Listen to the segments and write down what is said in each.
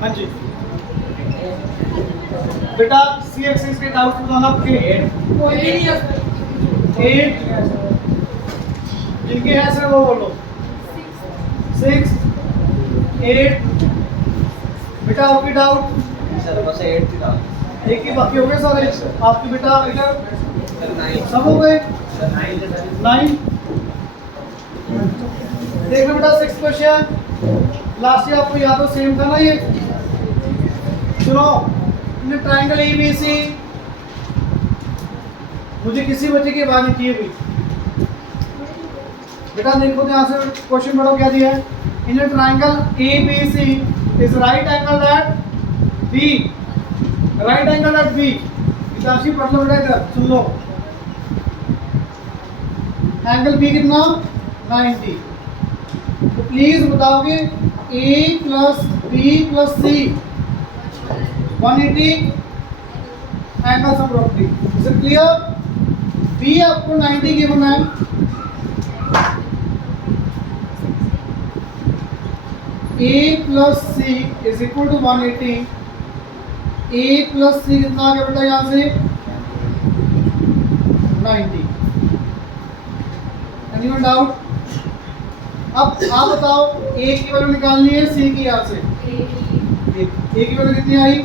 हाँ जी बेटा, सी एक्सिस के डाउट बताना आपके। कोई भी नहीं है। 8 जिनके हैं सर वो बोलो। 6 8 बेटा आपकी डाउट सर बस 8 थी था एक ही बाकी हो गए सारे आपके बेटा इधर सर 9 सब हो गए। सर 9 9 देख लो बेटा 6 क्वेश्चन लास्ट ईयर आपको याद हो सेम था ना ये। सुनो ट्रायंगल एबीसी मुझे किसी बच्चे की बात नहीं चाहिए भी बेटा देखो ध्यान से क्वेश्चन पढ़ो क्या दिया है। In triangle ABC is right angle at B right angle at B Itashi पढ़ लो बेटा इधर सुन लो एंगल बी कितना 90 तो प्लीज बताओगे A plus B plus C 180 angle sum property is it clear. B आपको 90 गिवन है a plus C is equal to 180 a plus C कितना आ गया बेटा यहाँ से 90। Anyone doubt. अब आप बताओ a की वैल्यू निकालनी है c की यहाँ से। a की वैल्यू कितनी आई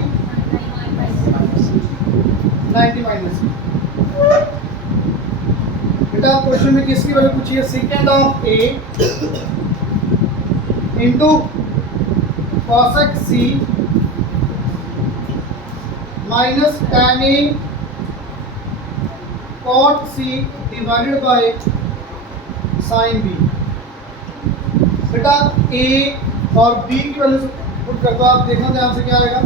90 माइनस। बेटा क्वेश्चन में किसकी वैल्यू पूछी है second of a into cosec c minus tan a cot c divided by sin b। बेटा a और b की वैल्यू पुट कर दो आप देखना ध्यान से क्या आएगा।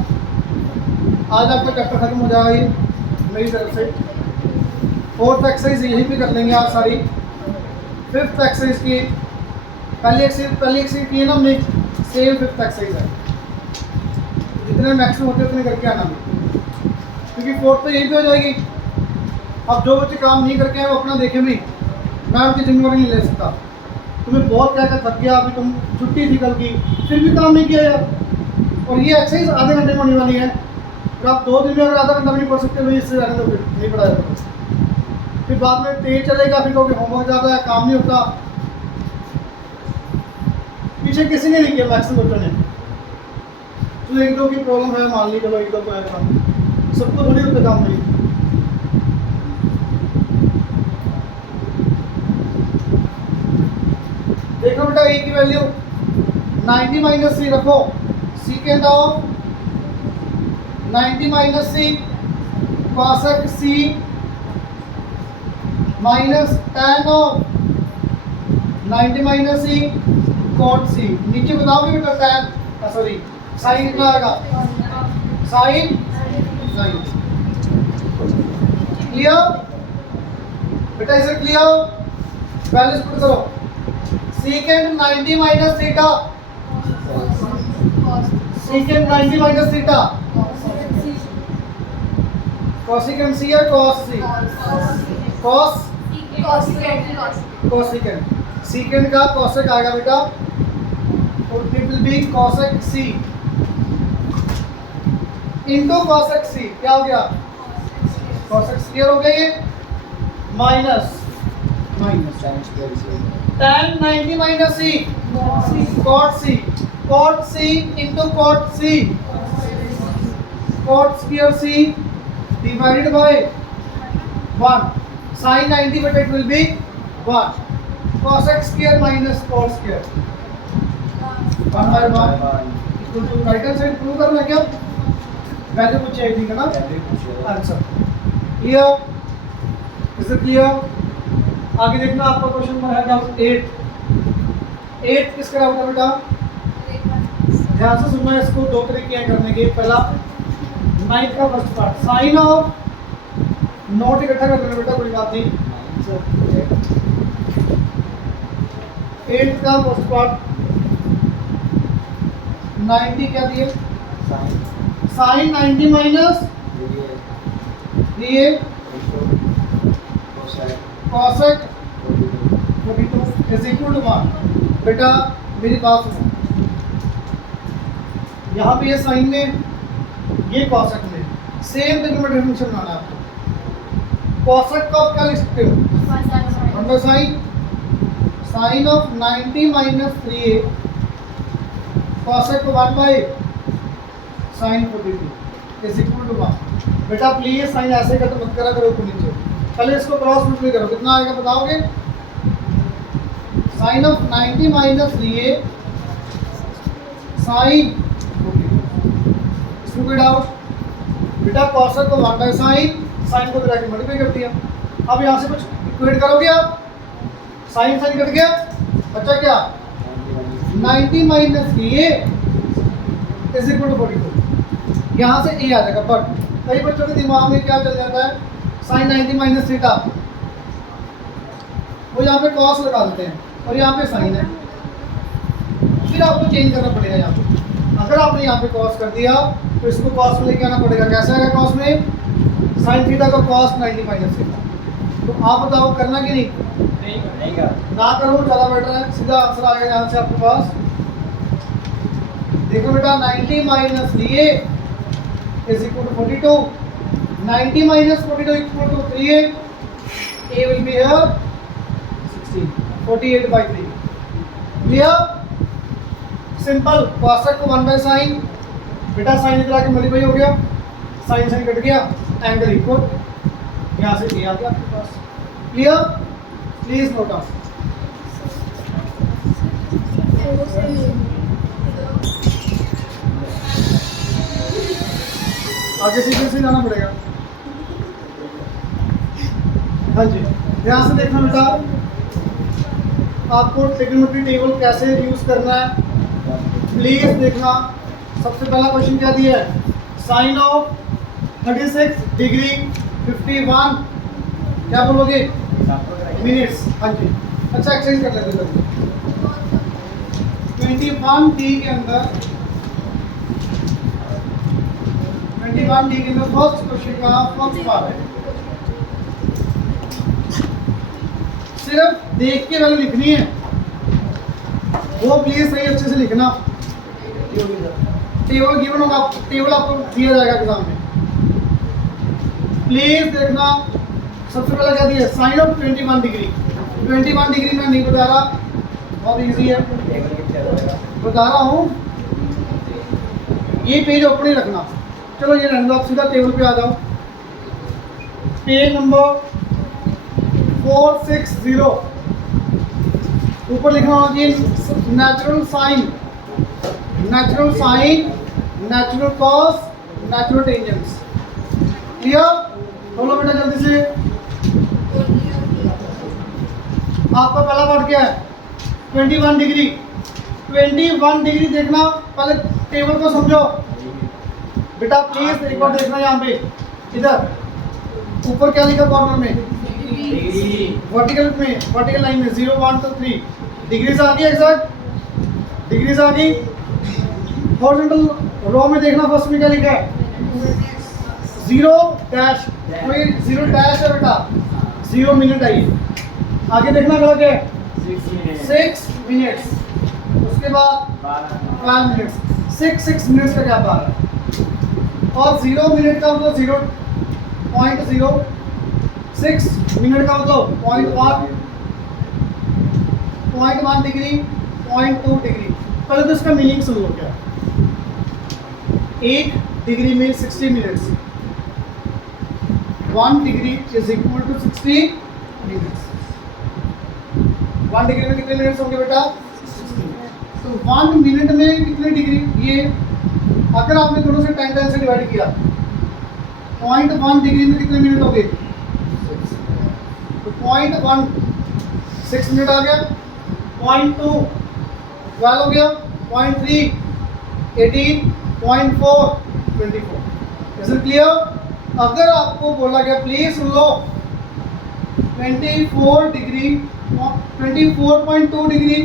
आज आपका चैप्टर खत्म हो जाएगा ये मेरी तरफ से। 4th एक्सरसाइज यहीं पे कर लेंगे आप सारी। 5th एक्सरसाइज की पहली एक्सरसाइज की है ना हमने सेम 5th एक्सरसाइज है। जितने मैक्सिमम होते हैं उतने करके आना क्योंकि 4th तो यही पे हो जाएगी। अब जो बच्चे काम नहीं करके आए वो अपना देखे भी मैं उनकी जिम्मेवारी नहीं ले सकता। तुम्हें बहुत क्या थक गया अभी तुम छुट्टी थी कल की फिर भी काम नहीं किया यार। और ये एक्सरसाइज आधे घंटे में होने वाली है। तो आप 2 दिन में अगर आधा घंटा भी नहीं पढ़ सकते तो इससे जाने तो फिर नहीं पढ़ाया तो फिर बाद में तेज चलेगा फिर कहोगे होमवर्क ज़्यादा है काम नहीं होता। पीछे किसी ने नहीं किया मैक्सिमम बच्चों ने। तो 1-2 की प्रॉब्लम है मान ली चलो 1-2 को है काम सबको थोड़ी होता काम नहीं। देखो बेटा a की वैल्यू 90 माइनस सी रखो second of 90 minus C cosec c minus tan of 90 minus C cot c। नीचे बताओगे बेटा tan सॉरी साइन कितना आएगा साइन क्लियर बेटा इसे क्लियर वैल्यूज पुट करो। Second 90 minus theta second 90 minus theta cosecant C या cos C cos cosecant second का कोसेक आएगा बेटा और it will be cosec C into cosec C क्या हो गया कोसेक क्लियर हो गया ये minus tan 90 minus c cot c into cot c cot square c divided by 1 sin 90 but it will be 1 cosec square minus cot square 1 by 1 equal to right hand side prove करना क्या value पूछे I think है ना answer clear is it clear. आगे देखना आपका question number है 8 किसका डाउट है बेटा ध्यान से सुनना इसको। 2 तरीके हैं करने के। पहला 9th का first part sine of note इकट्ठा कर लेना बेटा कोई बात नहीं। 8th का फर्स्ट पार्ट 90 क्या दिए साइन 90 माइनस दिए cosec 42 is equal to 1। बेटा मेरी बात सुनो यहाँ पे ये साइन में, ये कॉसेक में, सेम ट्रिग्नोमेट्रिक फंक्शन बनाना है आपको। कॉसेक का आप क्या लिख सकते हो? 1 by sine of 90 minus 3a cosec को 1 by sine 42 is equal to 1। बेटा प्लीज साइन ऐसे का तो मत करा करो ऊपर नीचे, पहले इसको क्रॉस मल्टीप्लाई करो, कितना आएगा बताओगे? Sign of 90 minus 3a sign 42, इसमें कोई डाउट? बेटा कॉसेक को 1 बाय साइन को ब्रैकेट मल्टीप्लाई कर दिया। अब यहाँ से कुछ इक्वेट करोगे आप, साइन कट गया, बच्चा क्या? 90 minus 3a is equal to 42। यहाँ से a आ जाएगा, बट कई बच्चों के दिमाग में क्या चल जाता है, साइन 90 माइनस थीटा, वो यहाँ पे कॉस लगा देते हैं और यहाँ पे साइन है, फिर आपको चेंज करना पड़ेगा यहाँ पे। अगर आपने यहाँ पे कॉस कर दिया तो इसको कॉस में लेके आना पड़ेगा। कैसे आएगा कॉस में? साइन थीटा का कॉस 90 माइनस थीटा। तो आप बताओ करना कि नहीं? नहीं का ना करो, ज़्यादा बेटर है, सीधा आंसर आएगा यहाँ से आपके पास। देखो बेटा 90 minus 3a is equal to 42, 90 minus 42 equal to 3a, a will be here 16, 48 by 3। Clear? Simple. Cosec को 1 बाय साइन, बेटा साइन इधर आके मल्टीप्लाई हो गया, साइन कट गया, एंगल इक्वल, यहाँ से a आ गया आपके पास। क्लियर? Please note down. आगे सीधे से जाना पड़ेगा। हाँ जी, ध्यान से देखना बेटा, आपको ट्रिग्नोमेट्री टेबल कैसे यूज करना है प्लीज देखना। सबसे पहला क्वेश्चन क्या दिया है? साइन ऑफ 36 डिग्री 51 क्या बोलोगे? मिनट्स। हाँ जी, अच्छा एक्सचेंज कर लेते हैं। 21D के अंदर, 21D के अंदर फर्स्ट क्वेश्चन का फर्स्ट पार्ट है, सिर्फ देख के वैल्यू लिखनी है, वो प्लीज सही अच्छे से लिखना। टेबल गिवन होगा, टेबल आपको दिया जाएगा एग्जाम में, प्लीज देखना। सबसे पहले क्या दिया? Sign of 21 degree. 21 डिग्री मैं नहीं बता रहा, बहुत इजी है, बता रहा हूँ। ये पेज ओपन ही रखना। चलो ये रहने दो, आप सीधा टेबल पे आ जाओ। पेज नंबर 460, ऊपर लिखना होना चाहिए natural sine, natural cos, natural tangents. Clear? बोलो बेटा जल्दी से। आपका पहला पार्ट क्या है? 21 डिग्री। 21 डिग्री देखना, पहले टेबल को समझो बेटा, प्लीज एक बार देखना। यहाँ पे इधर ऊपर क्या लिखा कॉर्नर में? वर्टिकल लाइन में 0 1 2 3 डिग्रीज आ गई, एग्जैक्ट डिग्रीज आ गई। हॉरिजॉन्टल रो में देखना, फर्स्ट में क्या लिखा है? 0 डैश, कोई 0 डैश है बेटा, 0 मिनट आई। आगे देखना गलत है, 6 मिनट्स, उसके बाद 12 मिनट्स, 6 मिनट्स का गैप आ रहा है। और 0 मिनट का मतलब 0.0, 6 मिनट का मतलब 0.1 डिग्री, 0.2 डिग्री। पहले तो इसका मीनिंग सुन लो क्या। 1 डिग्री में 60 minutes, 1 degree is equal to 60 minutes. 1 degree में कितने मिनट्स होंगे बेटा? 60। तो 1 मिनट में कितने डिग्री? ये अगर आपने दोनों से 10 से डिवाइड किया, 0.1 डिग्री में कितने मिनट हो गए? तो 0.1 6 मिनट आ गया, 0.2 12 हो गया, 0.3 18, 0.4 24। Is it clear? अगर आपको बोला गया, please soon low, 24 degree 24.2 degree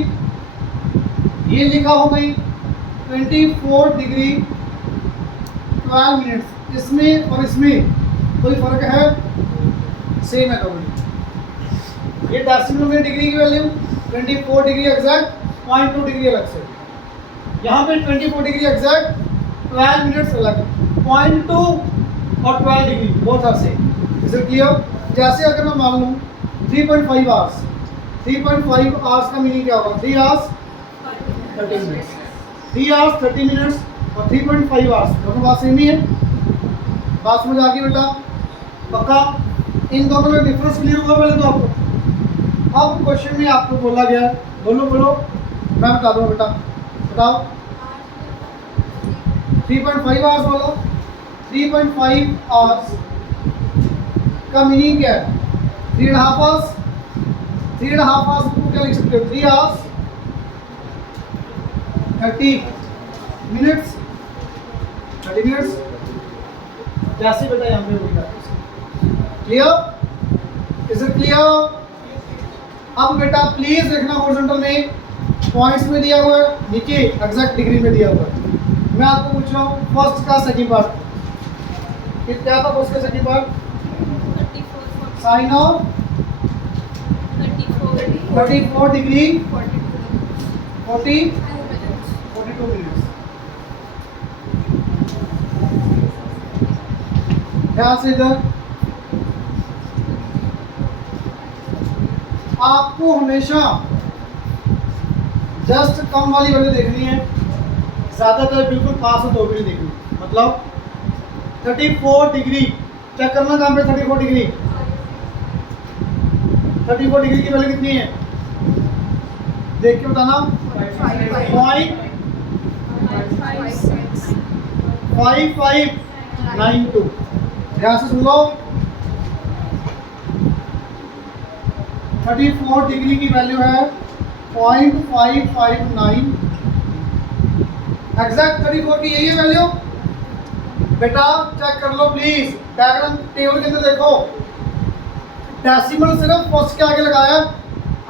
ये लिखा हो गई, 24 डिग्री 12 मिनट्स, इसमें और इसमें कोई फर्क है? सेम है दोनों। ये डेसिमल में डिग्री की वैल्यू 24 डिग्री एग्जैक्ट, 0.2 डिग्री अलग से। यहाँ पे 24 डिग्री एग्जैक्ट, 12 मिनट्स अलग, 0.2 और 12 degree both are same. Is it clear? जैसे अगर मैं मान लूँ 3.5 आवर्स, 3.5 आवर्स का मीनिंग क्या होगा? 3 आवर्स 30 मिनट्स, 3 आवर्स 30 मिनट्स और 3.5 आवर्स, दोनों बात सेम ही है। बात समझ आ गई बेटा? पक्का? इन दोनों में डिफरेंस क्लियर होगा पहले तो आपको। अब क्वेश्चन में आपको बोला गया, बोलो बोलो, मैं बता दूँगा बेटा, बताओ। 3.5 आवर्स बोलो, 3.5 आवर्स का मीनिंग क्या है? 3.5 आवर्स, 3.5 आवर्स को क्या लिख सकते हो? 3 आवर्स 30 मिनट्स, 30 मिनट्स, जैसे बेटा यहाँ पे होगा। क्लियर? Is it clear? अब बेटा प्लीज देखना, हॉरिजॉन्टल में पॉइंट्स में दिया हुआ है, नीचे एग्जैक्ट डिग्री में दिया हुआ है। मैं आपको पूछ रहा हूँ फर्स्ट का सेकंड पार्ट क्या था? फर्स्ट का second part sine of 34 degree 42 minutes. ध्यान से इधर आपको हमेशा जस्ट कम वाली वैल्यू देखनी है, ज़्यादातर बिल्कुल पास हो तो भी नहीं देखनी। मतलब 34 डिग्री चेक करना कहाँ पे? 34 डिग्री, 34 डिग्री की वैल्यू कितनी है देख के बताना। 5592। ध्यान से सुन लो, 34 डिग्री की वैल्यू है 0.559। एग्जैक्ट 34 की यही है वैल्यू बेटा, चेक कर लो प्लीज। डायग्राम टेबल के अंदर देखो, डेसिमल सिर्फ फर्स्ट के आगे लगाया,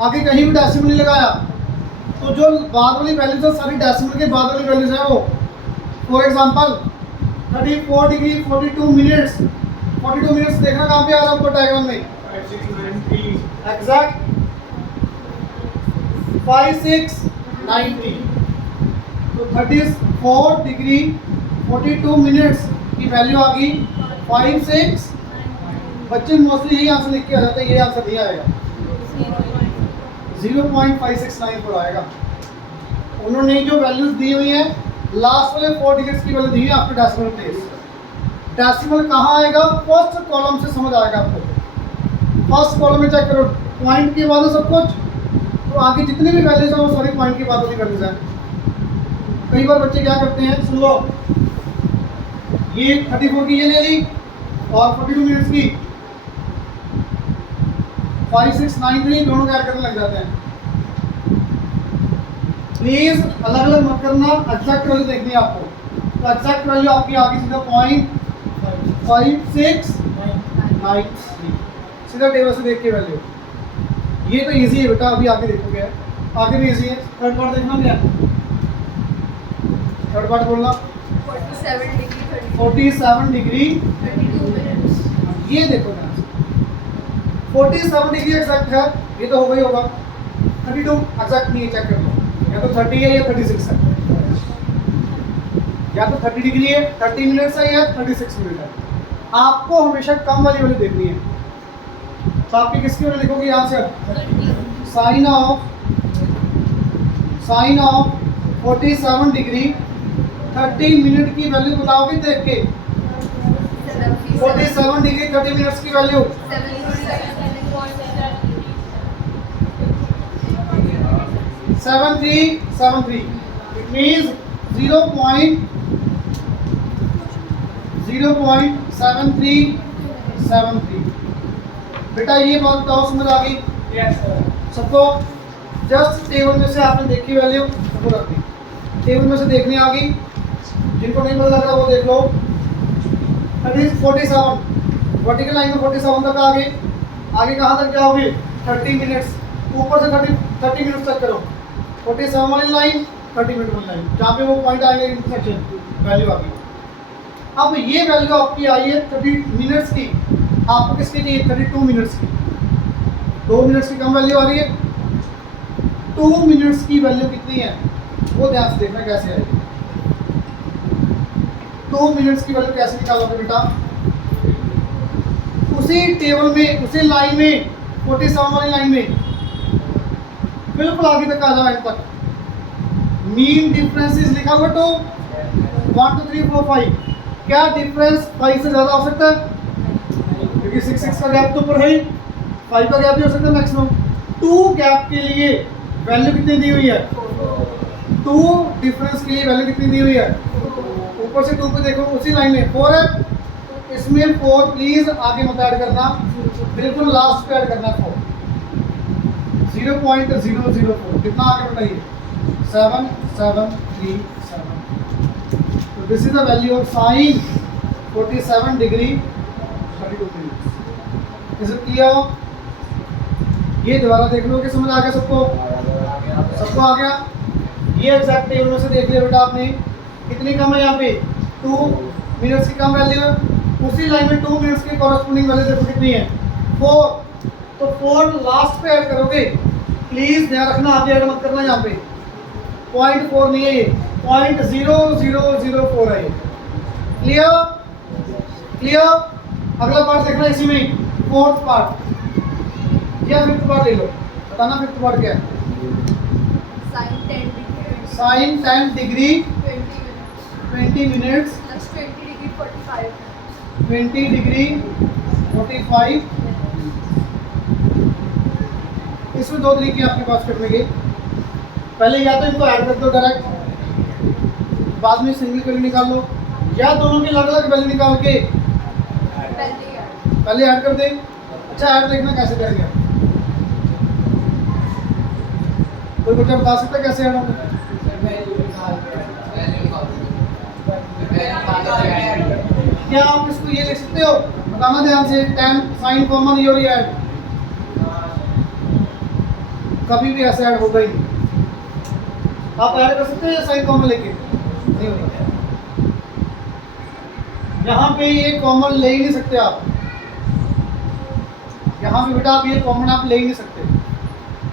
आगे कहीं भी डेसिमल नहीं लगाया। तो जो बाद वाली वैल्यूज है सारी डेसिमल के बाद वाली वैल्यूज है वो। For example 34 degree 42 minutes, 42 minutes देखना कहाँ पे आ रहा है आपको डायग्राम में? एग्जैक्ट 5690। तो 34 डिग्री 42 मिनट्स की वैल्यू आ गई 56। बच्चे मोस्टली यही आंसर लिख के आ जाते हैं, ये आंसर नहीं आएगा, 0.5694 आएगा। उन्होंने जो वैल्यूज दी हुई है लास्ट वाले 4 डिजिट्स की वैल्यू दी है आपके डेसिमल प्लेस। डेसिमल कहाँ आएगा? फर्स्ट कॉलम से समझ आएगा आपको। फर्स्ट कॉलम में चेक करो, पॉइंट के बाद है सब कुछ, तो आगे जितनी भी वैल्यूज है वो सारी पॉइंट के बाद वाली वैल्यूज है। कई बार बच्चे क्या करते हैं, सुन लो, ये 34 की ये ले ली और 42 मिनट्स की 5693 दोनों क्या करने लग जाते हैं। प्लीज अलग अलग मत करना, एग्जैक्ट वैल्यू देखनी है आपको। तो एग्जैक्ट वैल्यू आपकी आ गई सीधा 0.5693, सीधा टेबल से देख के वैल्यू। ये तो इजी है बेटा, अभी आगे देखोगे, आगे भी इजी है। थर्ड पार्ट देखना क्या? थर्ड पार्ट बोलना 47 डिग्री 32 मिनट्स। ये देखो ना, 47 डिग्री एग्जैक्ट है, ये तो हो गई होगा। 32 एग्जैक्ट नहीं है, चेक कर लो, या तो 30 है या 36 है, या तो 30 डिग्री है 30 मिनट्स है या 36 मिनट है। आपको हमेशा कम वाली वैल्यू देखनी है। तो आपकी किसकी वैल्यू लिखोगे यहाँ से? साइन ऑफ 47 डिग्री 30 मिनट की वैल्यू बताओगे देख के। 47 डिग्री 30 मिनट्स की वैल्यू 7373। It means 0.7373। बेटा ये बात बताओ, समझ आ गई? सबको जस्ट टेबल में से आपने देखी वैल्यू सबको रख दी, टेबल में से देखनी आ गई। जिनको नहीं पता लग रहा वो देख लो। 47 वर्टिकल लाइन में 47 तक आ गए, आगे कहाँ तक जाओगे? 30 मिनट्स, ऊपर से 30 मिनट्स तक करो। 47 वाली लाइन 30 मिनट वाली लाइन, जहाँ पे वो पॉइंट आएंगे इंटरसेक्शन, वैल्यू आ गई। अब ये वैल्यू आपकी आई है 30 मिनट्स की, आपको किसकी चाहिए? 32 मिनट्स की। 2 मिनट्स की कम वैल्यू आ रही है। 2 मिनट्स की वैल्यू कितनी है वो ध्यान से देखना कैसे आएगी। 2 मिनट्स की वैल्यू कैसे निकालोगे बेटा? उसी टेबल में, उसी लाइन में, 47 वाली लाइन में बिल्कुल आगे तक आ जाओ, एंड तक। मीन डिफरेंसेस लिखा हुआ 2 1 2 3 4 5। क्या डिफरेंस 5 से ज़्यादा हो सकता है? क्योंकि 6 6 का गैप तो ऊपर है ही, 5 का गैप भी हो सकता है मैक्सिमम। 2 गैप के लिए वैल्यू कितनी दी हुई है? 2 डिफरेंस के लिए वैल्यू कितनी दी हुई है? ऊपर से 2 पे देखो, उसी लाइन में 4 है, इसमें 4 प्लीज आगे मत ऐड करना, बिल्कुल लास्ट पे ऐड करना है 4। 0.004 कितना आगे बताइए? 7 7 3 7। तो this is the value of sine 47 degree 32 minutes. Is it clear? ये दोबारा देख लो कि समझ आ गया सबको? सबको आ गया? ये एग्जैक्ट टेबल में से देख लिया बेटा आपने, कितनी कम है यहाँ पे? 2 मिनट्स की कम वैल्यू है। उसी लाइन में 2 मिनट्स की कॉरेस्पॉन्डिंग वैल्यू देखो कितनी है? 4। तो 4 लास्ट पे ऐड करोगे, प्लीज ध्यान रखना, आगे ऐड मत करना यहाँ पे। 0.4 नहीं है ये, 0.0004 है ये। क्लियर? क्लियर? अगला पार्ट देखना इसी में, 4th पार्ट या 5th पार्ट ले लो, बताना 5th पार्ट क्या है? Sine 10 degree 20 minutes 20 degree 45। इसमें 2 तरीके आपके पास करने के। पहले या तो इनको ऐड कर दो डायरेक्ट, बाद में सिंगल वैल्यू निकाल लो, या दोनों की अलग अलग वैल्यू निकाल के पहले ऐड कर दे। अच्छा, ऐड देखना कैसे करेंगे? कोई बच्चा बता सकता है कैसे ऐड होगा? क्या आप इसको ये लिख सकते हो? बताना ध्यान से, 10 साइन कॉमन योर ऐड, कभी भी ऐसे ऐड होगा ही नहीं। आप ऐड कर सकते हो साइन कॉमन लेके? नहीं होगा। यहाँ पे ये कॉमन ले ही नहीं सकते आप, यहाँ पे बेटा आप ये कॉमन आप ले ही नहीं सकते।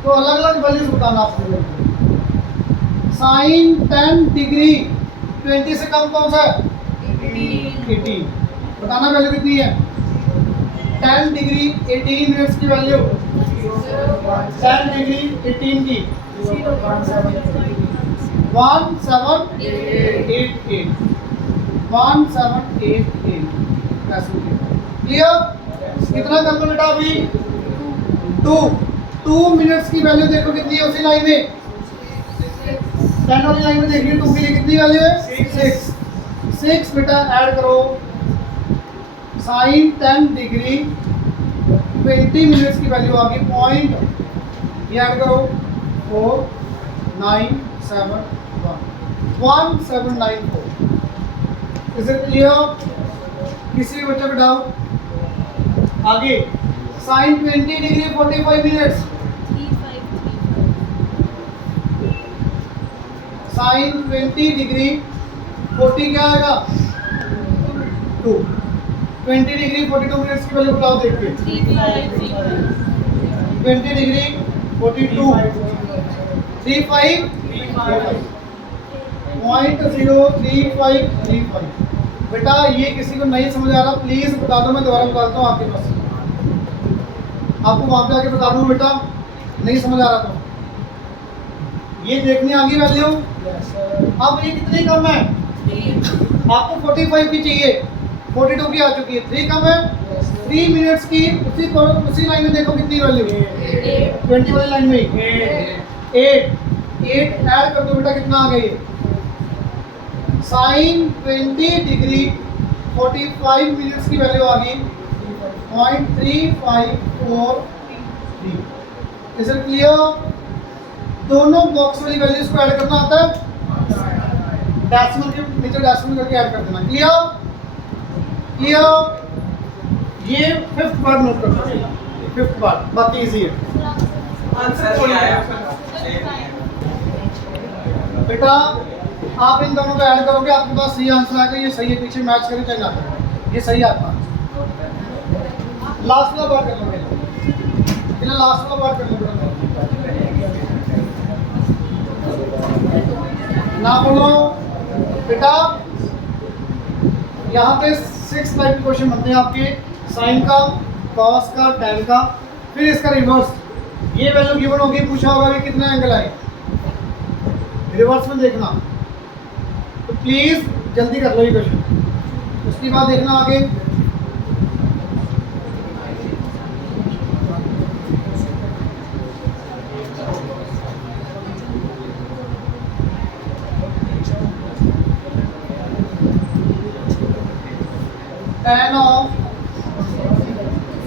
तो अलग अलग वैल्यूज बताना आपको। साइन 10 डिग्री 20 से कम कौन सा है? 18। बताना वैल्यू कितनी है? 10 डिग्री 18 मिनट्स की वैल्यू, 10 डिग्री 18 की 1788 1788। क्लियर? कितना कर दो बेटा अभी? 2 मिनट्स की वैल्यू देखो कितनी है उसी लाइन में, 10 वाली लाइन में देखिए 2 के लिए कितनी वैल्यू है? 6 बेटा ऐड करो। साइन 10 डिग्री 20 मिनट्स की वैल्यू आ गई, पॉइंट ये ऐड करो 4971 1794। Is it clear? किसी भी बच्चे को डाउट? आगे sine 20 degree 45 minutes, sine 20 degree 40 क्या आएगा? 2। 20 डिग्री 42 मिनट्स की वैल्यू बताओ देख के। 20 डिग्री 42 35 0.03535। बेटा ये किसी को नहीं समझ आ रहा प्लीज बता दो, मैं दोबारा बताता हूँ आपके पास, आपको वहां पे आके बता दूँ बेटा, नहीं समझ आ रहा तो ये देखने आ गई वैल्यू। अब ये कितनी कम है? आपको 45 की चाहिए, 42 की आ चुकी है, 3 कम है। 3 मिनट्स की उसी लाइन में देखो कितनी वैल्यू, 20 वाली लाइन में 8 ऐड कर दो बेटा, कितना आ गई? साइन 20 डिग्री 45 मिनट्स की वैल्यू आ गई 0.3543। Is it clear? दोनों बॉक्स वाली वैल्यूज को ऐड करना आता है, डेसिमल के नीचे डेसिमल करके ऐड कर देना। क्लियर? क्लियर? ये 5th पार्ट नोट कर लीजिए, 5th पार्ट बाकी इजी है। बेटा आप इन दोनों को ऐड करोगे, आपके पास सही आंसर आएगा। ये सही है, पीछे मैच करें चेंज आता है, ये सही आता है। लास्ट वाला बात कर लो, लास्ट वाला बात कर लो ना, बोलो बेटा यहाँ पे 6 टाइप के क्वेश्चन बनते हैं आपके, साइन का, कॉस का, टैन का, फिर इसका रिवर्स। ये वैल्यू गिवन होगी, पूछा होगा कि कितना एंगल आए, रिवर्स में देखना। तो प्लीज जल्दी कर लो ये क्वेश्चन। उसके बाद देखना आगे, tan of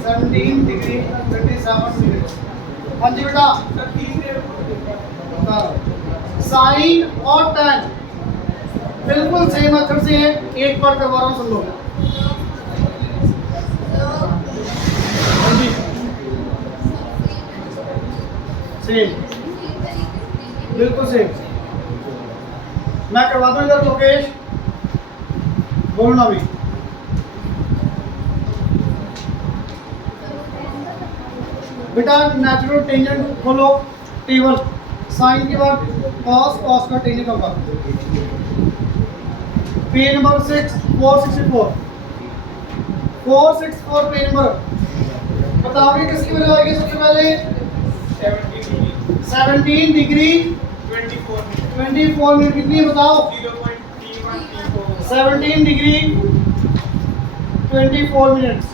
17 डिग्री 27 मिनट। हाँ जी बेटा, साइन और tan बिल्कुल सेम मेथड से है, एक बार करवा रहा हूँ, सुन लो। हाँ जी, सेम, बिल्कुल सेम। मैं करवा दूँ इधर, लोकेश बोलना भी। बेटा नेचुरल टेंजेंट खोलो टेबल, साइन के बाद कॉस, कॉस का टेंजेंट होगा। पेज नंबर 464 पेज नंबर, बताओगे किसकी वैल्यू आएगी सबसे पहले? 17 डिग्री 24 मिनट कितनी है बताओ? 17 डिग्री 24 मिनट्स,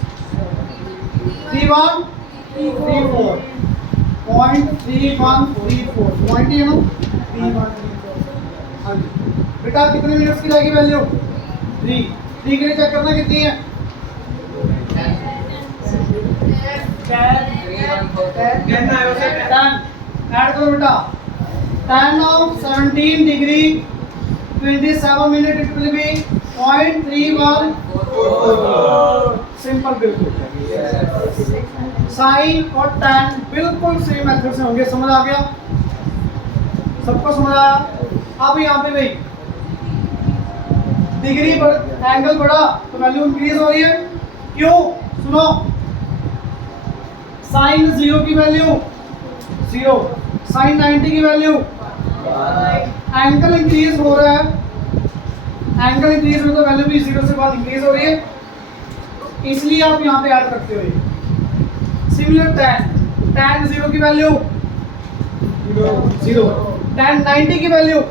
3134 .3134 पॉइंट ही है ना, 3134। हाँ जी बेटा, कितने मिनट्स की रहेगी वैल्यू? 3 के लिए चेक करना कितनी है? 10 ऐड करो बेटा। tan of 17 degree 27 minute, it will B 0.31। Simple, बिल्कुल। साइन और tan बिल्कुल सेम मेथड से होंगे, समझ आ गया? सबको समझ आया? अब यहाँ पे भाई डिग्री एंगल बढ़ा तो वैल्यू इंक्रीज हो रही है, क्यों? सुनो, साइन 0 की वैल्यू 0, साइन 90 की वैल्यू, एंगल इंक्रीज हो रहा है, एंगल इंक्रीज हो तो वैल्यू भी 0 से बाद इंक्रीज हो रही है, इसलिए आप यहाँ पे ऐड करते हो। सिमिलर tan 0 की वैल्यू 0, tan 90 की वैल्यू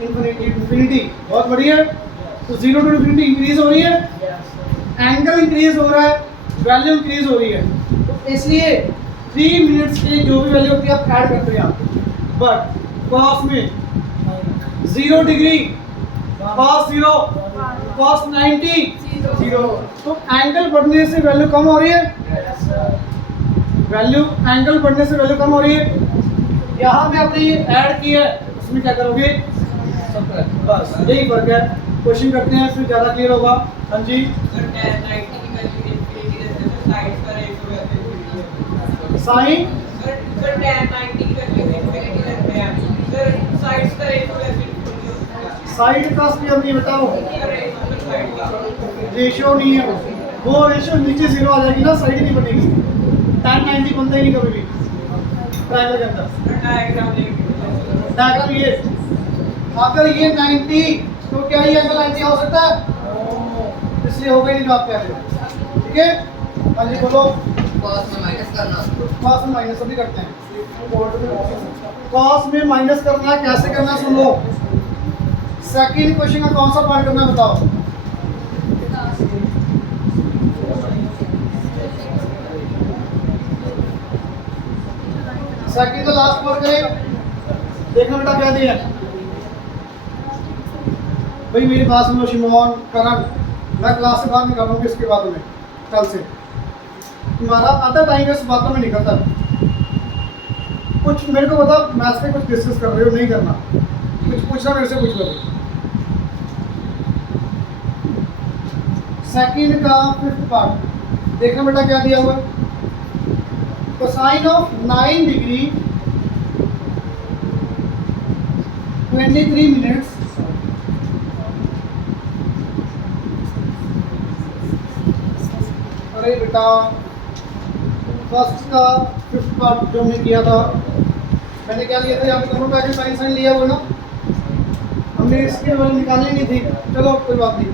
इंफिनिटी। बहुत बढ़िया। तो 0 टू इंफिनिटी इंक्रीज हो रही है, एंगल इंक्रीज हो रहा है, वैल्यू इंक्रीज हो रही है, तो इसलिए 3 मिनट्स के जो भी वैल्यू होती है आप ऐड करते हैं। बट कॉस में 0 डिग्री, कॉस 0, कॉस 90 0, तो एंगल बढ़ने से वैल्यू कम हो रही है, वैल्यू एंगल बढ़ने से वैल्यू कम हो रही है। यहाँ पे आपने ये ऐड किया है, उसमें क्या करोगे? बस यही फर्क है। क्वेश्चन करते हैं फिर ज़्यादा क्लियर होगा। हाँ जी, साइन साइड का स्क्वायर नहीं, बताओ रेशियो नहीं है, वो रेशियो नीचे 0 आ जाएगी ना, साइड नहीं बनेगी, tan 90 बनता ही नहीं कभी भी ट्रायंगल के अंदर। डायग्राम ये, अगर ये 90 तो क्या ये एंगल 90 हो सकता है? इसलिए हो गई नहीं जो आप कह रहे हो। ठीक है, हाँ जी बोलो। कॉस में माइनस करना, कॉस में माइनस अभी करते हैं। कॉस में माइनस करना है, कैसे करना है सुन लो। सेकंड क्वेश्चन का कौन सा पार्ट करना है बताओ? सेकंड का लास्ट पार्ट करें। देखना बेटा क्या दिया है भाई, मेरी बात सुनो शिमोन, करण, मैं क्लास से बाहर निकालूंगी इसके बाद में, कल से तुम्हारा आधा टाइम इस बातों में निकलता है। कुछ मेरे को बता, मैथ्स पे कुछ डिस्कस कर रहे हो, नहीं करना, कुछ पूछना मेरे से पूछ लो। सेकंड का 5th पार्ट देखना बेटा क्या दिया हुआ है। कोसाइन ऑफ 9 डिग्री 23 मिनट्स अरे बेटा फर्स्ट का 5th पार्ट जो हमने किया था, मैंने क्या लिया था यहाँ पे दोनों पैकेट साइन साइन लिया हुआ ना, हमने इसकी वैल्यू निकालनी नहीं थी, चलो कोई बात नहीं।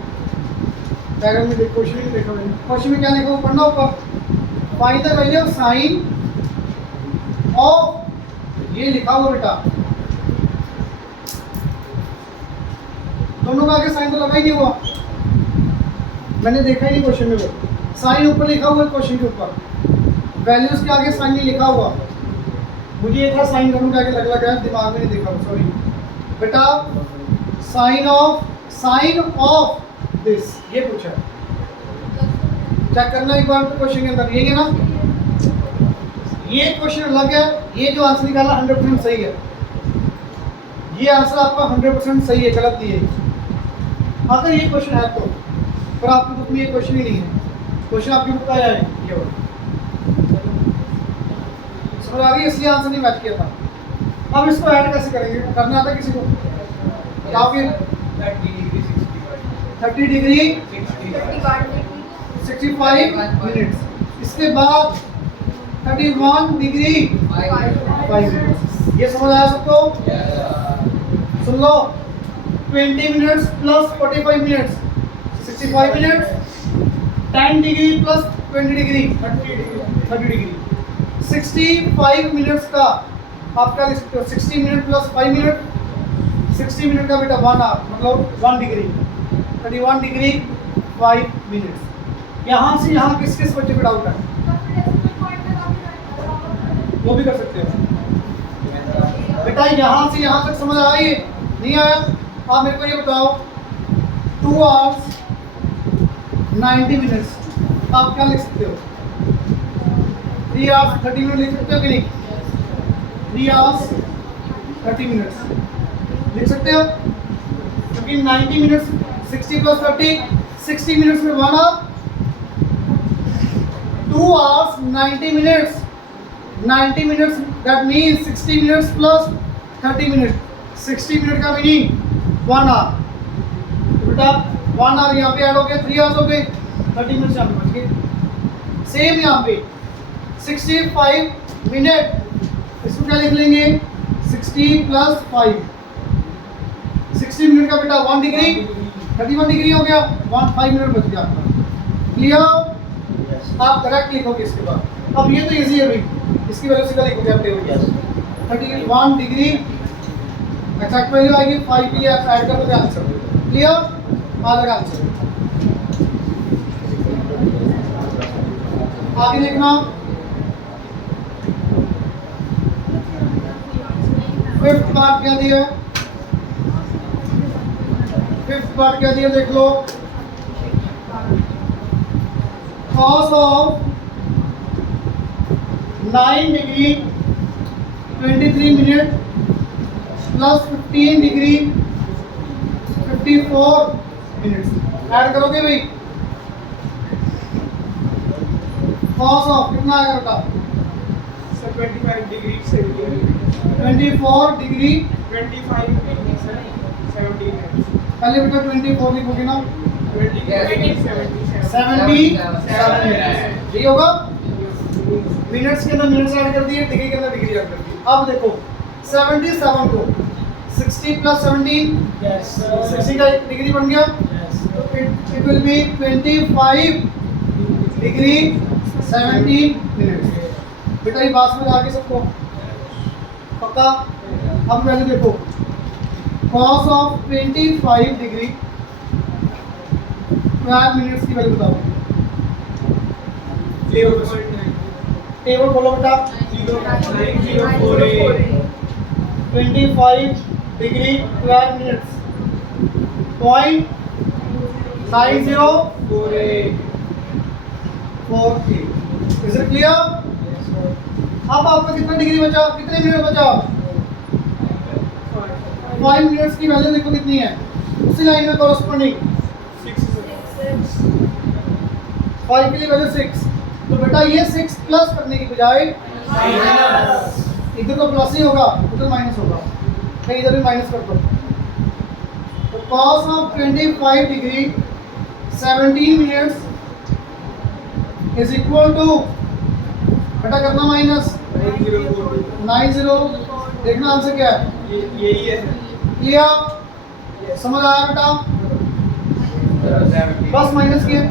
डायग्राम में देखो, क्वेश्चन में देखो, क्वेश्चन में क्या लिखा हुआ पढ़ना ऊपर, find the value of sine of, ये लिखा हुआ बेटा, दोनों का आगे साइन तो लगा ही नहीं हुआ, मैंने देखा ही नहीं क्वेश्चन में, वो साइन ऊपर लिखा हुआ है क्वेश्चन के ऊपर, वैल्यूज के आगे साइन नहीं लिखा हुआ, मुझे ये था साइन दोनों के आगे लग गया, दिमाग में नहीं देखा, सॉरी बेटा। साइन ऑफ दिस, ये पूछा है, चेक करना एक बार तो क्वेश्चन के अंदर, यही है ना, ये क्वेश्चन अलग है, ये जो आंसर निकाला 100% सही है, ये आंसर आपका 100% सही है, गलत नहीं है अगर ये क्वेश्चन है तो, पर आपकी बुक में ये क्वेश्चन ही नहीं है, क्वेश्चन आपकी बुक का आया है ये वाला, समझ आ रही है, इसलिए आंसर नहीं मैच किया था। अब इसको ऐड कैसे करेंगे, करना आता है किसी को, बताओ फिर। 30 डिग्री 65 मिनट्स, इसके बाद 31 डिग्री 5 मिनट्स, ये समझ आया सबको? सुन लो, 20 minutes plus 45 minutes 65 minutes, 10 degree plus 20 degree 30 degree, 65 minutes का आपका 60 मिनट प्लस 5 मिनट, 60 मिनट का बेटा 1 आवर, मतलब 1 डिग्री, 31 डिग्री 5 मिनट्स। यहाँ से यहाँ किस किस बच्चे पे डाउट है, वो भी कर सकते हो बेटा, यहाँ से यहाँ तक समझ आया, ये नहीं आया? आप मेरे को ये बताओ, 2 आवर्स 90 मिनट्स, आप क्या लिख सकते हो? 3 आवर्स 30 मिनट लिख सकते हो कि नहीं? 3 आवर्स 30 मिनट्स लिख सकते हो, क्योंकि 90 मिनट्स 60 प्लस 30, 60 मिनट्स में 1 hour, 2 hours 90 minutes, 90 minutes that means 60 minutes plus 30 minute, 60 minute का मीनिंग 1 आवर, बेटा 1 आवर यहाँ पे ऐड हो गया, 3 आवर्स हो गए, 30 मिनट्स यहाँ पे बच गए। सेम यहाँ पे 65 मिनट, इसको क्या लिख लेंगे, 60 प्लस 5, 60 मिनट का बेटा 1 डिग्री 31 डिग्री हो गया, 5 मिनट बच गया आपका, क्लियर? आप करेक्ट लिखोगे इसके बाद। अब ये तो इजी है भाई, इसकी वैल्यू सीधा लिखोगे आप, 31 डिग्री एक्सैक्ट वैल्यू आएगी, 5 के लिए आप ऐड कर दोगे आंसर, क्लियर? आ जाएगा आंसर। आगे देखना, फिफ्थ पार्ट क्या दिया है, फिफ्थ पार्ट क्या दिया देख लो, cos of 9 degree 23 minute plus 15 degree 54 minutes, add करोगे भाई, cos ऑफ कितना आएगा बेटा? 25 डिग्री 17 24 डिग्री 25 डिग्री 17 पहले बेटा 24 लिखोगे ना, 77 यही होगा, मिनट्स के अंदर मिनट्स ऐड कर दिए, डिग्री के अंदर डिग्री ऐड कर दी। अब देखो 77 को 60 प्लस 17, 60 का डिग्री बन गया, तो it will B 25 degree 17 minutes. बेटा ये बात में आगे सबको पक्का? अब वैल्यू देखो, cos ऑफ 25 डिग्री 12 मिनट्स की वैल्यू बताओ, टेबल बोलो बेटा, 25 degree 12 minutes, 0.9048। Is it clear? अब आपका कितना डिग्री बचा, कितने मिनट बचा? 5 मिनट्स की वैल्यू देखो कितनी है, उसी लाइन में कॉरस्पॉन्डिंग 5 के लिए वैल्यू 6, तो बेटा ये 6 प्लस करने की बजाय इधर तो प्लस ही होगा, उधर माइनस होगा, मैं इधर भी माइनस कर दो, तो cos of 25 degree 17 minutes is equal to, बेटा करना माइनस 90, देखना आंसर क्या है, यही है क्लियर? समझ आया बेटा? बस माइनस किए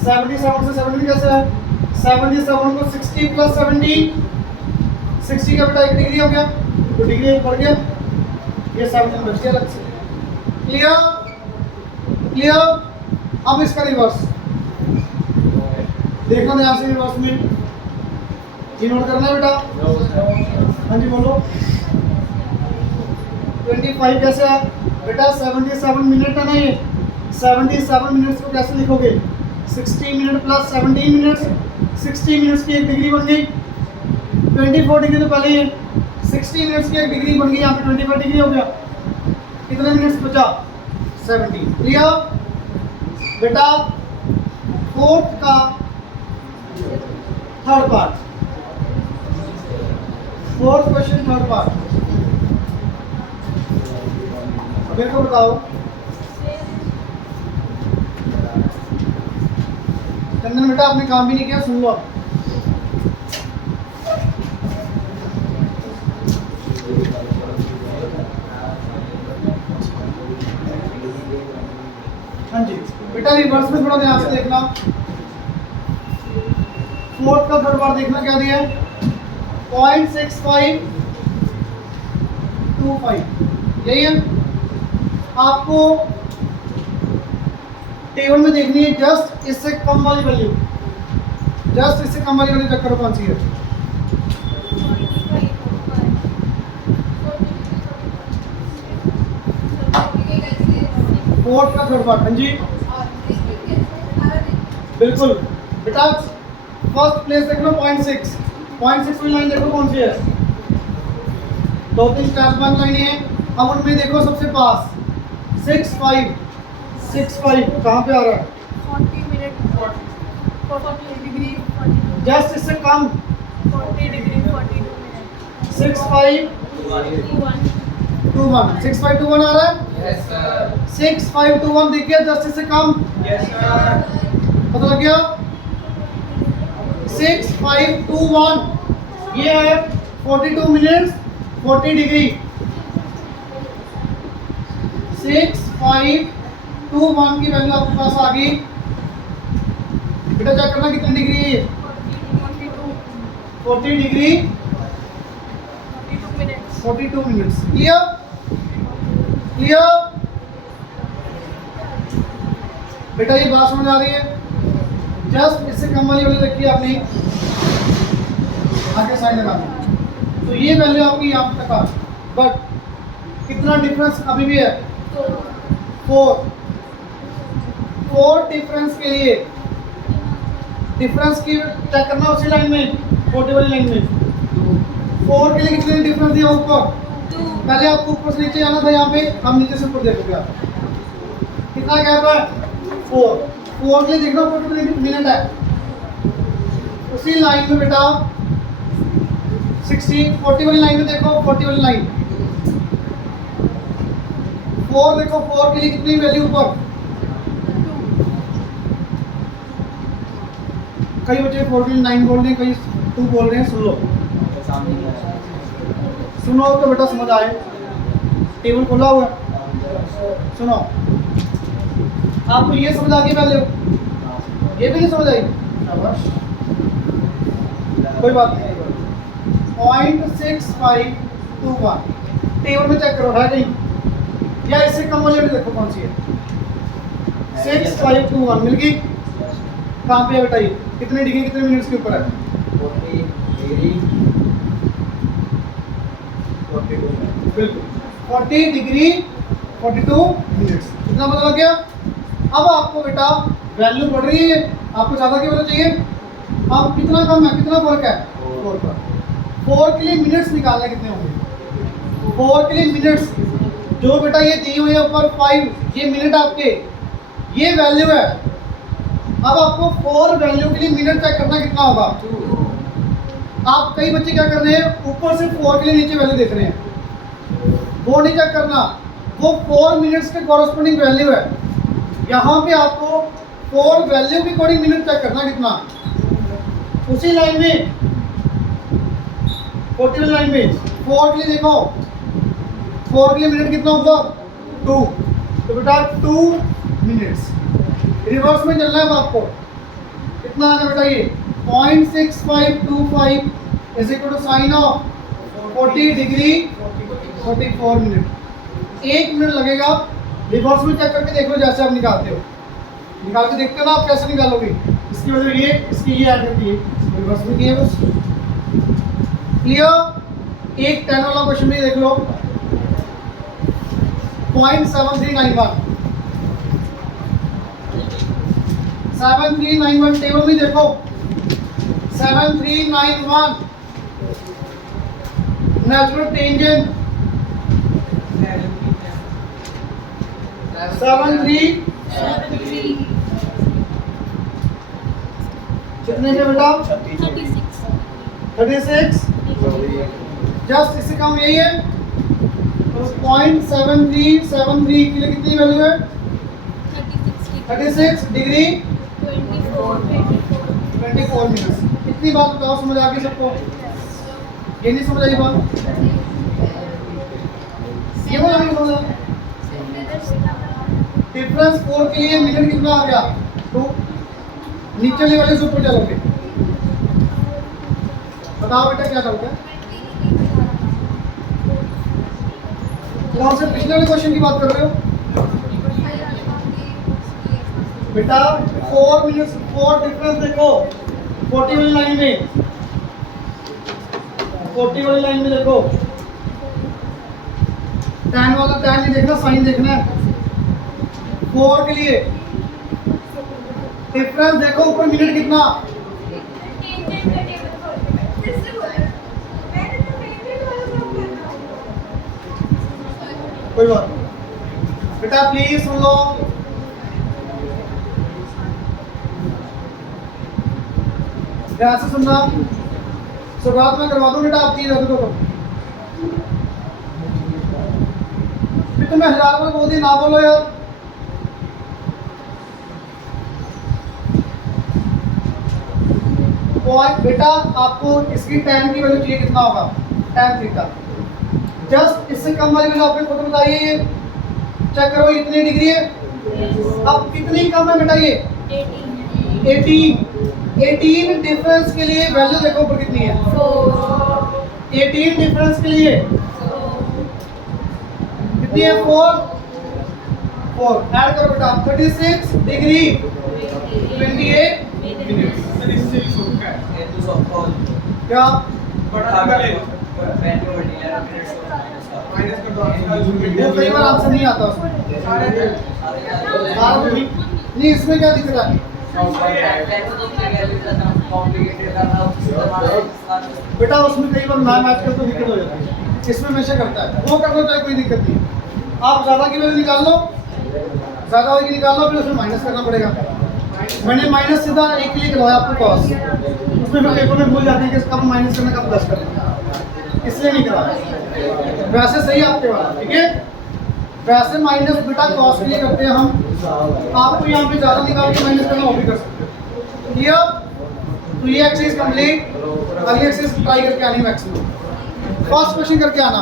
77 से 70 कैसे है? 77 को 60 प्लस 70, 60 का बेटा 1 डिग्री हो गया, तो डिग्री 1 बढ़ गया, ये 17 बच गया अलग से। क्लियर? क्लियर? अब इसका रिवर्स देखना ध्यान से, रिवर्स में ये नोट करना है बेटा। हाँ जी बोलो। 25 कैसे है बेटा? 77 मिनट है ना ये, 77 मिनट्स को कैसे लिखोगे? 60 मिनट प्लस 17 मिनट्स, 60 मिनट्स की 1 डिग्री बन गई, 24 डिग्री तो पहले ही है, 60 मिनट्स की 1 डिग्री बन गई, यहाँ पे 25 डिग्री हो गया, कितने मिनट्स बचा? 70। क्लियर बेटा? फोर्थ का third part, fourth question third part, मेरे को बताओ। चंदन बेटा आपने काम भी नहीं किया, सुन लो आप। हाँ जी बेटा रिवर्स में थोड़ा ध्यान से देखना। फोर्थ का थर्ड बार देखना क्या दिया है? 0.6525, यही है। आपको टेबल में देखनी है जस्ट इससे कम वाली वैल्यू, जस्ट इससे कम वाली वैल्यू चेक करो कौन सी है। फोर्थ का थर्ड पार्ट, हाँ जी बिल्कुल बेटा। फर्स्ट प्लेस देख लो 0.6 वाली लाइन देखो कौन सी है, 2-3 स्टार बैंक लाइन है। अब उनमें देखो सबसे पास 65 कहाँ पे आ रहा है? 40 मिनट 40 डिग्री 42 जस्ट इससे कम 40 डिग्री 42 मिनट 6521 6521 आ रहा है। Yes sir. 6521 देखिए, जस्ट इससे कम, यस सर। पता लग गया? 6521 ये है 42 मिनट्स 40 डिग्री। 6521 की वैल्यू आपके पास आ गई बेटा। चेक करना कितनी डिग्री है ये? 40 डिग्री 42 मिनट्स। क्लियर? क्लियर बेटा? ये बात समझ आ रही है? जस्ट इससे कम वाली वैल्यू रखी है आपने, आगे साइड लगा दी, तो ये वैल्यू आपकी यहाँ तक आ, बट कितना डिफरेंस अभी भी है? 4 डिफरेंस के लिए, डिफरेंस की चेक करना उसी लाइन में, 40 वाली लाइन में। 4 के लिए कितने डिफरेंस दिया ऊपर? पहले आपको ऊपर से नीचे आना था, यहाँ पे हम नीचे से ऊपर देखोगे आप कितना गैप है? 4 के लिए देखना ऊपर कितने मिनट है। उसी लाइन में बेटा 40 वाली लाइन में देखो, 40 वाली लाइन 4 देखो, 4 के लिए कितनी वैल्यू ऊपर? कई बच्चे 4 के लिए 9 बोल रहे हैं, कई 2 बोल रहे हैं। सुन लो, सुनो तो बेटा समझ आए। टेबल खोला हुआ है, सुनो। आपको ये समझ आ गई वैल्यू, ये भी नहीं समझ आई? कोई बात नहीं। 0.6521 टेबल में चेक करो है नहीं, या इससे कम वाली देखो कौन सी है। 6521 मिल गई। कहाँ पे है बेटा? ये कितने डिग्री कितने मिनट्स के ऊपर है? 40 डिग्री 42 मिनट। बिल्कुल 40 डिग्री 42 मिनट्स। कितना पता लग गया? अब आपको बेटा वैल्यू बढ़ रही है, आपको ज़्यादा की वैल्यू चाहिए। अब कितना कम है, कितना फर्क है? 4 का। 4 के लिए मिनट्स निकालने कितने होंगे? 4 के लिए मिनट्स जो बेटा ये दी हुई है ऊपर 5, ये मिनट आपके, ये वैल्यू है। अब आपको 4 वैल्यू के लिए मिनट चेक करना कितना होगा? आप कई बच्चे क्या कर रहे हैं, ऊपर से 4 के लिए नीचे वैल्यू देख रहे हैं, वो नहीं चेक करना, वो 4 मिनट्स के कॉरस्पॉन्डिंग वैल्यू है। यहाँ पे आपको 4 वैल्यू के अकॉर्डिंग मिनट चेक करना कितना, उसी लाइन में 40 लाइन में 4 के लिए देखो 4 के लिए मिनट कितना होगा 2, तो बेटा 2 मिनट्स। रिवर्स में चलना है अब आपको, कितना आना बेटा ये 0.6525 is equal to sine of 40 degree 44 minute. 1 minute लगेगा। रिवर्स में चेक करके देख लो जैसे आप निकालते हो, निकाल के देखते हो ना आप कैसे निकालोगे। इसकी वजह ये, इसकी ये ऐड करती है, रिवर्स में किए बस। क्लियर? एक 10 वाला क्वेश्चन भी देख लो, 0.7391 7391 टेबल में देखो 7391 नेचुरल टेंजेंट 73 कितने पे बेटा 36 जस्ट इससे कम यही है। तो 0.7373 के लिए कितनी वैल्यू है 36 डिग्री 24 मिनट्स। इतनी बात बताओ, समझ आ गई सबको? ये नहीं समझ आई बात? ये बोला नहीं समझा? डिफरेंस 4 के लिए मिनट कितना आ गया 2। नीचे वाले से ऊपर चलोगे, बताओ बेटा क्या डाउट है? कौन से पिछले वाले क्वेश्चन की बात कर रहे हो बेटा? 4 मिनट्स 4 डिफरेंस देखो 40 वाली लाइन में, 40 वाली लाइन में देखो। 10 वाला 10 नहीं देखना, साइन देखना है। 4 के लिए डिफरेंस देखो ऊपर मिनट कितना, कोई बात नहीं बेटा, प्लीज सुन लो। ध्यान से सुनना, शुरुआत में करवा दूं बेटा, आप चीज रख दो। फिर तुम्हें 1000 बार बोल दी, ना बोलो यार। पॉइंट बेटा आपको इसकी tan की वैल्यू चाहिए, कितना होगा tan थीटा। जस्ट इससे कम वाली वैल्यू आपने खुद बताइए, ये चेक करो इतनी डिग्री है। अब कितनी कम है बेटा ये 18 डिफरेंस के लिए वैल्यू देखो ऊपर कितनी है 18 डिफरेंस के लिए कितनी है 4 ऐड करो बेटा 36 डिग्री 28 मिनट। क्या बड़ा वाले वो कई बार आंसर नहीं आता उसमें। नहीं इसमें क्या दिक्कत है बेटा? उसमें कई बार मैथ करते तो दिक्कत हो जाती है, इसमें हमेशा करता है। वो कर लो चाहे कोई दिक्कत नहीं। आप ज़्यादा की वैल्यू निकाल लो, ज़्यादा वाली की निकाल लो, फिर उसमें माइनस करना पड़ेगा। मैंने माइनस सीधा एक के लिए करवाया आपको कॉस, उसमें फिर पेपर में भूल जाते हैं कि कब माइनस करना कब प्लस करना, इसलिए नहीं करवाया। वैसे सही आपके वाला, ठीक है? वैसे माइनस बेटा कॉस के लिए करते हैं हम, आपको यहाँ पे ज़्यादा निकाल के माइनस करना वो भी कर सकते हो। क्लियर? तो ये एक्सरसाइज कंप्लीट। अगली एक्सरसाइज ट्राई करके आनी मैक्सिमम। फर्स्ट क्वेश्चन करके आना।